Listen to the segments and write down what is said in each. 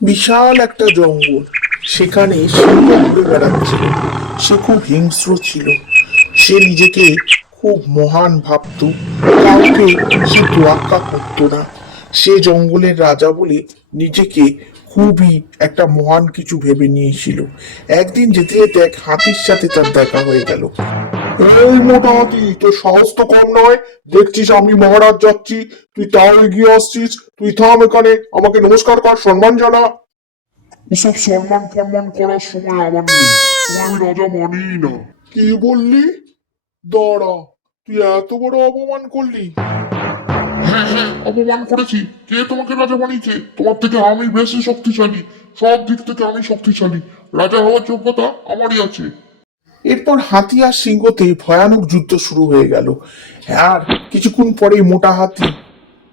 বিশাল একটা জঙ্গল, সেখানে সিংহ ঘুরে বেড়াচ্ছিল। সে খুব হিংস্র ছিল। সে নিজেকে খুব মহান ভাবতো। কাউকে সে তোয়াক্কা করতো না। সে জঙ্গলের রাজা বলে নিজেকে খুবই একটা মহান কিছু ভেবে নিয়েছিল। একদিন যেতে যেতে এক হাতির সাথে তার দেখা হয়ে গেল। এই মোটা হাতি, তোর সাহস তো কম নয়। দেখছিস আমি মহারাজ যাচ্ছি, তুই তাও এগিয়ে আসছিস। তুই থাম এখানে, আমাকে নমস্কার কর, সম্মান জানা। ওসব সম্মান ফম্মান করার সময় আমার নেই। তোমার আমি রাজা মানিই না। কি বললি? দাঁড়া, তুই এত বড় অপমান করলি? হ্যাঁ হ্যাঁ, অপমান করেছি। কে তোমাকে রাজা বানিয়েছে? তোমার থেকে আমি বেশি শক্তিশালী। সব দিক থেকে আমি শক্তিশালী। রাজা হওয়ার যোগ্যতা আমারই আছে। এরপর হাতি আর সিংহতে ভয়ানক যুদ্ধ শুরু হয়ে গেল। আর কিছুক্ষণ পরেই মোটা হাতি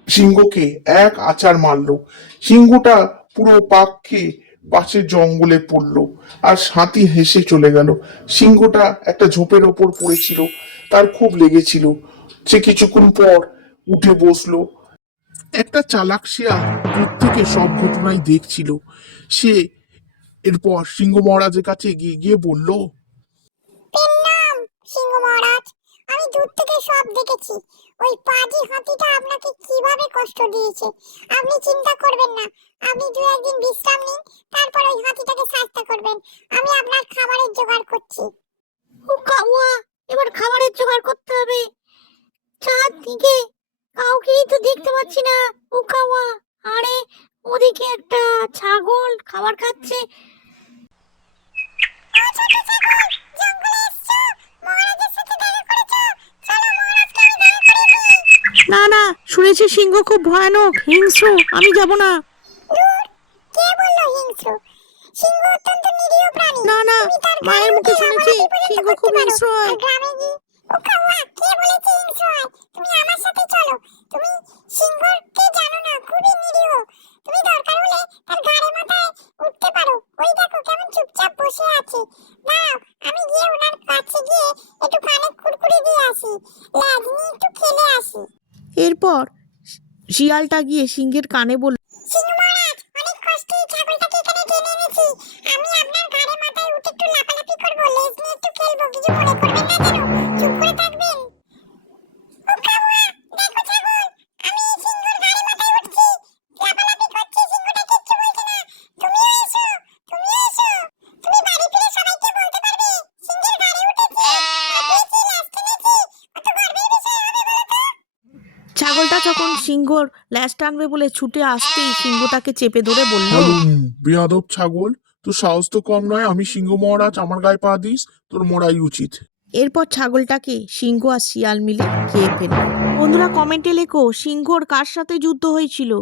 সিংহকে এক আছাড় মারলো। সিংহটা পুরো পাক খেয়ে পাশের জঙ্গলে পড়লো। আর হাতি হেসে চলে গেল। সিংহটা একটা ঝোপের ওপর পড়েছিল, তার খুব লেগেছিল। সে কিছুক্ষণ পর উঠে বসলো। একটা চালাক শিয়াল দূর থেকে সব ঘটনাই দেখছিল। সে এরপর সিংহ মহারাজের কাছে এগিয়ে গিয়ে বলল, প্রণাম সিংহ মহারাজ, আমি দূর থেকে সব দেখেছি। ওই পাজি হাতিটা আপনাকে কিভাবে কষ্ট দিয়েছে। আপনি চিন্তা করবেন না, আপনি দু একদিন বিশ্রাম নিন, তারপর ওই হাতিটাকে শাস্তি করবেন। আমি আপনার খাবারের জোগাড় করছি। ও কাউয়া, এবার খাবারের জোগাড় করতে হবে। চারদিকে কাউকেই তো দেখতে পাচ্ছি না। ও কাউয়া, আরে ওদিকে একটা ছাগল খাবার খাচ্ছে। ও ছোট ছাগল, জঙ্গলে এসছো? মহারাজের সাথে দেখা করেছো? চলো মহারাজকে আমি দেখা করে দিই। না না, শুনেছি সিংহ খুব ভয়ানক হিংস্র, আমি যাব না। দূর, কে বললো হিংস্র? সিংহ অত্যন্ত নিরীহ প্রাণী। না না, তুমি তার মায়ের গায়ে মুখে উঠে শুনেছি লাফালাফি পর্যন্ত সিংহ করতে খুব পারো। হিংস্র হয়। আর গ্রামে গিয়ে ও কাউয়া, কে বলেছে হিংস্র হয়? তুমি আমার সাথে চলো। তুমি সিংহকে জানো না, খুবই নিরীহ। তুমি দরকার হলে তার গাড়ে মাথায় উঠতে পারো। ওই দেখো কেমন চুপচাপ বসে আছে। দাঁড়াও, আমি গিয়ে ওনার কাছে গিয়ে একটু কানে কুড়কুড়ি দিয়ে আসি, লেজ নিয়ে একটু খেলে আসি। এরপর শিয়ালটা গিয়ে সিংহের কানে বলল, সিংহ মহারাজ, অনেক কষ্টে ছাগলটাকে এখানে টেনে এনেছি। আমি আপনার ঘাড়ে মাথায় উঠে একটু লাফালাফি করবো, লেজ নিয়ে একটু খেলবো, কিছু মনে করবেন না যেন। চুপ করে থাকবেন। ও কাউয়া, দেখো ছাগল, আমি সিংহর ঘাড়ে মাথায় উঠছি, লাফালাফি করছি, সিংহটা কিচ্ছু বলছে না। তুমিও এসো, তুমিও এসো। তুমি বাড়ি ফিরে সবাইকে বলতে পারবে সিংহের ঘাড়ে উঠেছি, লাফিয়েছি, লেজ টেনেছি। কত গর্বের বিষয় হবে বলো তো? ছাগলটা যখন সিংহর ল্যাজ টানবে বলে ছুটে আসতেই সিংহ তাকে চেপে ধরে বলল, হালুম, বেয়াদব ছাগল, তোর সাহস তো কম নয়। আমি সিংহ মহারাজ, আমার গায়ে পা দিস, তোর মরাই উচিত। এরপর ছাগলটাকে সিংহ আর শিয়াল মিলে খেয়ে ফেলল। বন্ধুরা কমেন্টে লেখো সিংহর কার সাথে যুদ্ধ হয়েছিল।